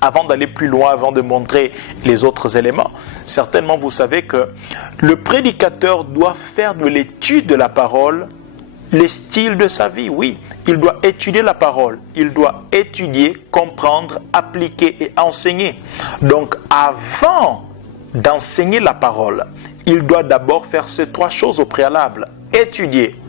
avant d'aller plus loin, avant de montrer les autres éléments, certainement vous savez que le prédicateur doit faire de l'étude de la parole le style de sa vie. Oui, il doit étudier la parole, il doit étudier, comprendre, appliquer et enseigner. Donc avant d'enseigner la parole, il doit d'abord faire ces trois choses au préalable: étudier,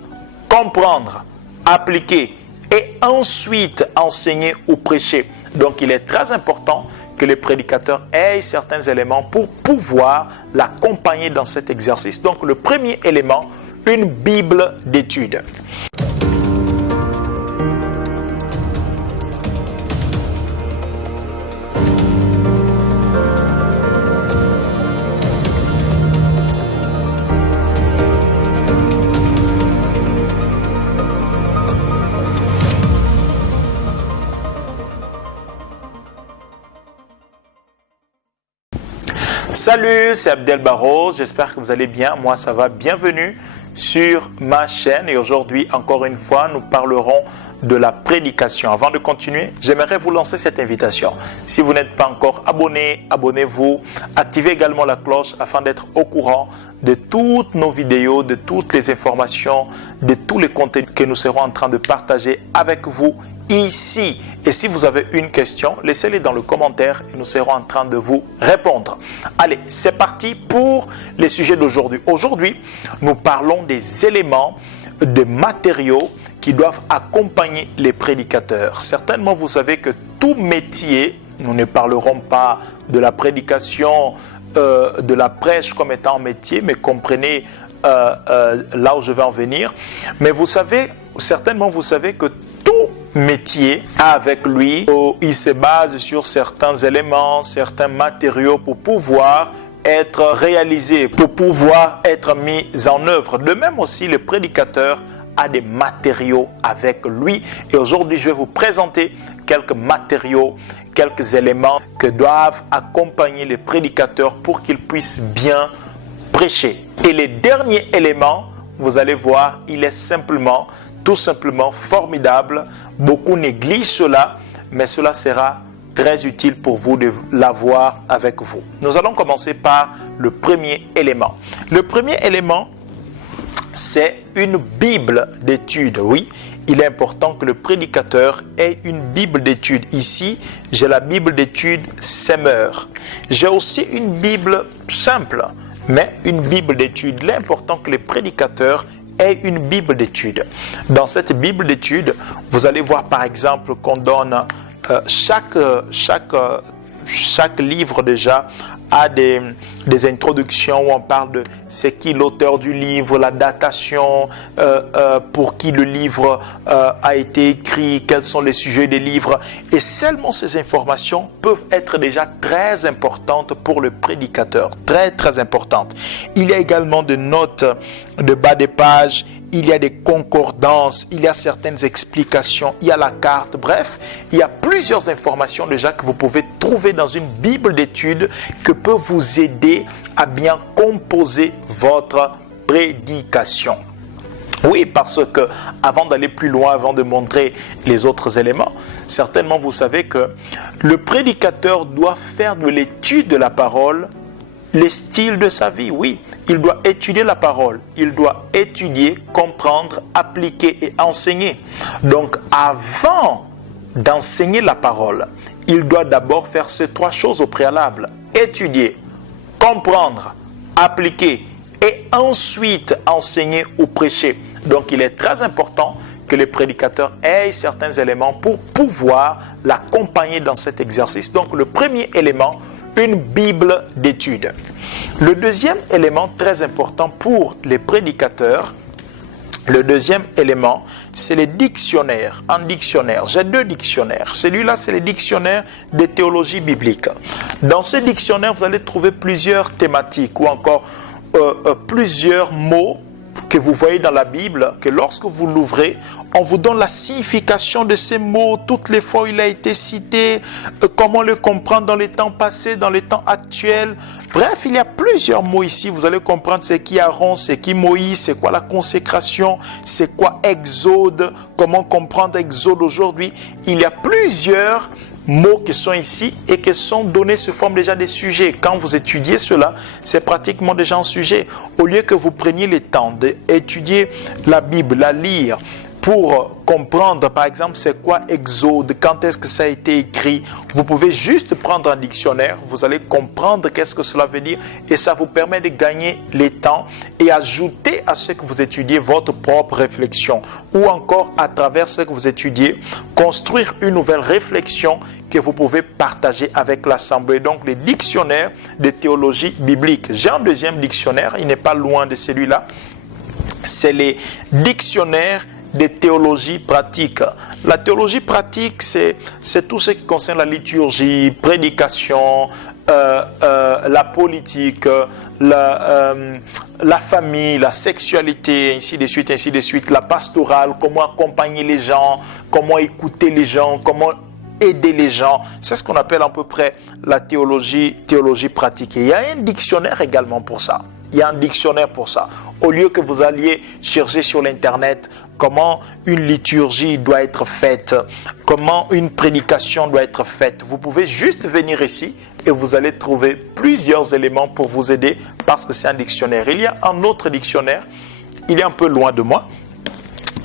comprendre, appliquer et ensuite enseigner ou prêcher. Donc il est très important que les prédicateurs aient certains éléments pour pouvoir l'accompagner dans cet exercice. Donc le premier élément, une Bible d'étude. Salut, c'est Abdel Barros, j'espère que vous allez bien, moi ça va, bienvenue sur ma chaîne et aujourd'hui encore une fois nous parlerons de la prédication. Avant de continuer, j'aimerais vous lancer cette invitation. Si vous n'êtes pas encore abonné, abonnez-vous, activez également la cloche afin d'être au courant de toutes nos vidéos, de toutes les informations, de tous les contenus que nous serons en train de partager avec vous ici. Et si vous avez une question, laissez-les dans le commentaire et nous serons en train de vous répondre. Allez, c'est parti pour les sujets d'aujourd'hui. Aujourd'hui, nous parlons des éléments, de matériaux qui doivent accompagner les prédicateurs. Certainement, vous savez que tout métier, nous ne parlerons pas de la prédication, de la prêche comme étant un métier, mais comprenez là où je vais en venir. Mais vous savez, certainement, vous savez que tout métier a avec lui, il se base sur certains éléments, certains matériaux pour pouvoir être réalisé, pour pouvoir être mis en œuvre. De même aussi, le prédicateur a des matériaux avec lui. Et aujourd'hui, je vais vous présenter quelques matériaux, quelques éléments que doivent accompagner les prédicateurs pour qu'ils puissent bien prêcher. Et le dernier élément, vous allez voir, il est tout simplement formidable. Beaucoup négligent cela, mais cela sera très utile pour vous de l'avoir avec vous. Nous allons commencer par le premier élément. Le premier élément, c'est une Bible d'étude. Oui, il est important que le prédicateur ait une Bible d'étude. Ici, j'ai la Bible d'étude Semeur. J'ai aussi une Bible simple, mais une Bible d'étude. Il est important que les prédicateurs aient une Bible d'étude. Dans cette Bible d'étude, vous allez voir par exemple qu'on donne chaque livre déjà a des introductions où on parle de c'est qui l'auteur du livre, la datation, pour qui le livre a été écrit, quels sont les sujets des livres. Et seulement ces informations peuvent être déjà très importantes pour le prédicateur, très très importantes. Il y a également des notes de bas des pages, il y a des concordances, il y a certaines explications, il y a la carte, bref, il y a plusieurs informations déjà que vous pouvez trouver dans une Bible d'étude que peut vous aider à bien composer votre prédication. Oui, parce que avant d'aller plus loin, avant de montrer les autres éléments, certainement vous savez que le prédicateur doit faire de l'étude de la parole le style de sa vie. Oui, il doit étudier la parole, il doit étudier, comprendre, appliquer et enseigner. Donc avant d'enseigner la parole, il doit d'abord faire ces trois choses au préalable: étudier, comprendre, appliquer et ensuite enseigner ou prêcher. Donc il est très important que les prédicateurs aient certains éléments pour pouvoir l'accompagner dans cet exercice. Donc le premier élément, une Bible d'étude. Le deuxième élément très important pour les prédicateurs, le deuxième élément, c'est les dictionnaires. Un dictionnaire, j'ai deux dictionnaires. Celui-là, c'est le dictionnaire de théologie biblique. Dans ce dictionnaire, vous allez trouver plusieurs thématiques ou encore plusieurs mots que vous voyez dans la Bible, que lorsque vous l'ouvrez, on vous donne la signification de ces mots, toutes les fois où il a été cité, comment le comprendre dans les temps passés, dans les temps actuels. Bref, il y a plusieurs mots ici. Vous allez comprendre c'est qui Aaron, c'est qui Moïse, c'est quoi la consécration, c'est quoi Exode, comment comprendre Exode aujourd'hui. Il y a plusieurs mots qui sont ici et qui sont donnés sous forme déjà des sujets. Quand vous étudiez cela, c'est pratiquement déjà un sujet. Au lieu que vous preniez le temps d'étudier la Bible, la lire, pour comprendre, par exemple, c'est quoi Exode, quand est-ce que ça a été écrit, vous pouvez juste prendre un dictionnaire, vous allez comprendre qu'est-ce que cela veut dire et ça vous permet de gagner le temps et ajouter à ce que vous étudiez votre propre réflexion ou encore à travers ce que vous étudiez, construire une nouvelle réflexion que vous pouvez partager avec l'Assemblée. Donc, les dictionnaires de théologie biblique. J'ai un deuxième dictionnaire, il n'est pas loin de celui-là, c'est les dictionnaires de théologie pratique. La théologie pratique, c'est tout ce qui concerne la liturgie, prédication, la politique, la famille, la sexualité, ainsi de suite, la pastorale, comment accompagner les gens, comment écouter les gens, comment aider les gens. C'est ce qu'on appelle à peu près la théologie pratique. Et il y a un dictionnaire également pour ça. Il y a un dictionnaire pour ça. Au lieu que vous alliez chercher sur l'internet comment une liturgie doit être faite, comment une prédication doit être faite, vous pouvez juste venir ici et vous allez trouver plusieurs éléments pour vous aider parce que c'est un dictionnaire. Il y a un autre dictionnaire, il est un peu loin de moi,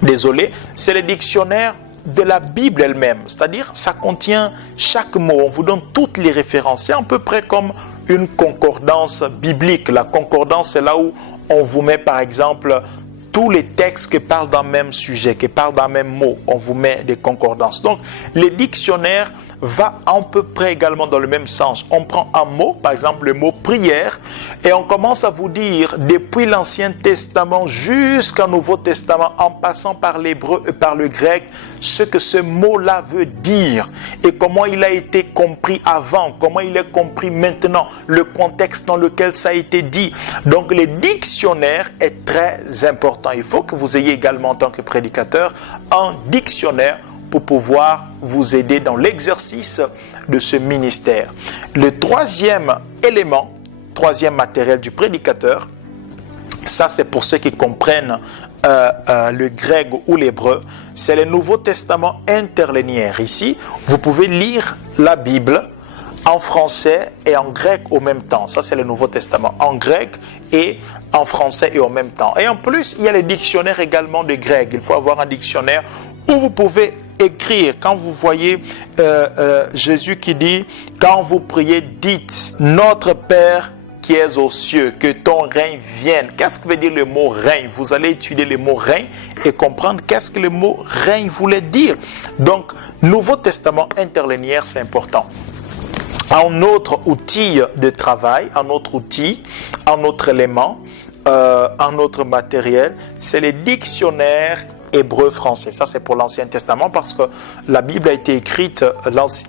désolé, c'est le dictionnaire de la Bible elle-même, c'est-à-dire ça contient chaque mot, on vous donne toutes les références, c'est à peu près comme une concordance biblique. La concordance, c'est là où on vous met par exemple tous les textes qui parlent d'un même sujet, qui parlent d'un même mot, on vous met des concordances. Donc, les dictionnaires va à peu près également dans le même sens. On prend un mot, par exemple le mot prière, et on commence à vous dire depuis l'Ancien Testament jusqu'au Nouveau Testament, en passant par l'hébreu et par le grec, ce que ce mot-là veut dire et comment il a été compris avant, comment il est compris maintenant, le contexte dans lequel ça a été dit. Donc le dictionnaire est très important. Il faut que vous ayez également en tant que prédicateur un dictionnaire pour pouvoir vous aider dans l'exercice de ce ministère. Le troisième élément, troisième matériel du prédicateur, ça c'est pour ceux qui comprennent le grec ou l'hébreu, c'est le Nouveau Testament interlinéaire. Ici, vous pouvez lire la Bible en français et en grec au même temps. Ça c'est le Nouveau Testament, en grec et en français et en même temps. Et en plus, il y a les dictionnaires également de grec. Il faut avoir un dictionnaire où vous pouvez écrire. Quand vous voyez Jésus qui dit, quand vous priez, dites, notre Père qui es aux cieux, que ton règne vienne. Qu'est-ce que veut dire le mot règne? Vous allez étudier le mot règne et comprendre qu'est-ce que le mot règne voulait dire. Donc, Nouveau Testament interlinéaire, c'est important. Un autre outil de travail, un autre outil, un autre élément, un autre matériel, c'est les dictionnaires hébreu-français. Ça, c'est pour l'Ancien Testament parce que la Bible a été écrite,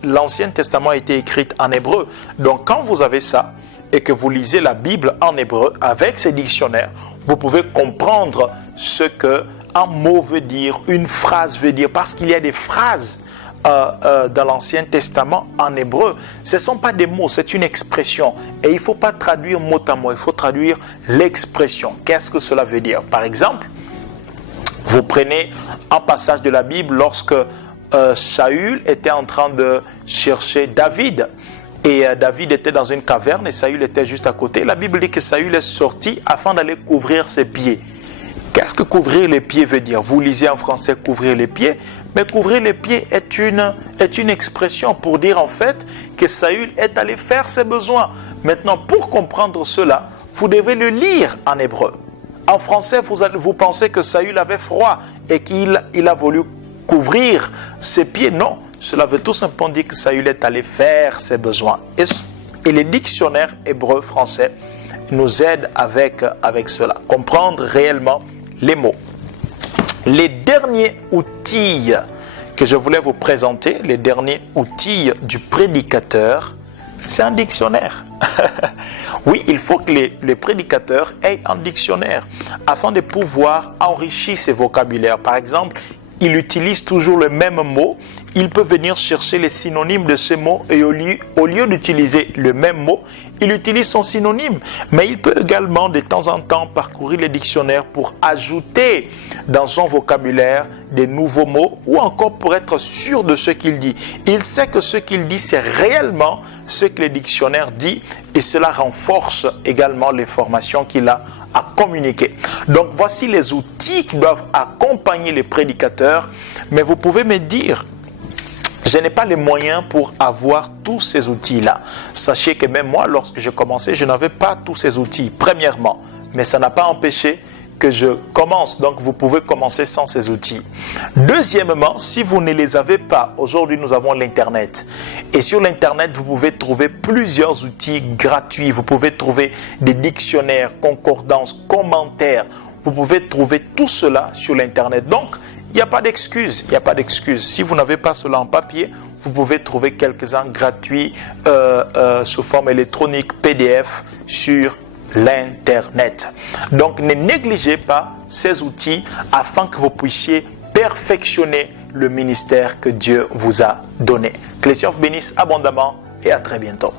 l'Ancien Testament a été écrit en hébreu. Donc, quand vous avez ça et que vous lisez la Bible en hébreu avec ces dictionnaires, vous pouvez comprendre ce qu'un mot veut dire, une phrase veut dire, parce qu'il y a des phrases dans l'Ancien Testament en hébreu. Ce ne sont pas des mots, c'est une expression. Et il ne faut pas traduire mot à mot, il faut traduire l'expression. Qu'est-ce que cela veut dire? Par exemple, vous prenez un passage de la Bible lorsque Saül était en train de chercher David. Et David était dans une caverne et Saül était juste à côté. La Bible dit que Saül est sorti afin d'aller couvrir ses pieds. Qu'est-ce que couvrir les pieds veut dire? Vous lisez en français couvrir les pieds, mais couvrir les pieds est une expression pour dire en fait que Saül est allé faire ses besoins. Maintenant, pour comprendre cela, vous devez le lire en hébreu. En français, vous pensez que Saül avait froid et qu'il a voulu couvrir ses pieds. Non, cela veut tout simplement dire que Saül est allé faire ses besoins. Et les dictionnaires hébreu-français nous aident avec cela, comprendre réellement les mots. Les derniers outils que je voulais vous présenter, les derniers outils du prédicateur, c'est un dictionnaire. Oui, il faut que les prédicateurs aient un dictionnaire afin de pouvoir enrichir ses vocabulaires. Par exemple, il utilise toujours le même mot il peut venir chercher les synonymes de ce mot et au lieu d'utiliser le même mot, il utilise son synonyme. Mais il peut également de temps en temps parcourir les dictionnaires pour ajouter dans son vocabulaire des nouveaux mots ou encore pour être sûr de ce qu'il dit. Il sait que ce qu'il dit, c'est réellement ce que le dictionnaire dit et cela renforce également les formations qu'il a à communiquer. Donc voici les outils qui doivent accompagner les prédicateurs. Mais vous pouvez me dire, je n'ai pas les moyens pour avoir tous ces outils-là. Sachez que même moi, lorsque j'ai commencé, je n'avais pas tous ces outils, premièrement. Mais ça n'a pas empêché que je commence. Donc, vous pouvez commencer sans ces outils. Deuxièmement, si vous ne les avez pas, aujourd'hui, nous avons l'Internet. Et sur l'Internet, vous pouvez trouver plusieurs outils gratuits. Vous pouvez trouver des dictionnaires, concordances, commentaires. Vous pouvez trouver tout cela sur l'Internet. Donc, il n'y a pas d'excuse. Il n'y a pas d'excuse. Si vous n'avez pas cela en papier, vous pouvez trouver quelques-uns gratuits sous forme électronique, PDF, sur l'Internet. Donc, ne négligez pas ces outils afin que vous puissiez perfectionner le ministère que Dieu vous a donné. Que les Seigneur bénisse abondamment et à très bientôt.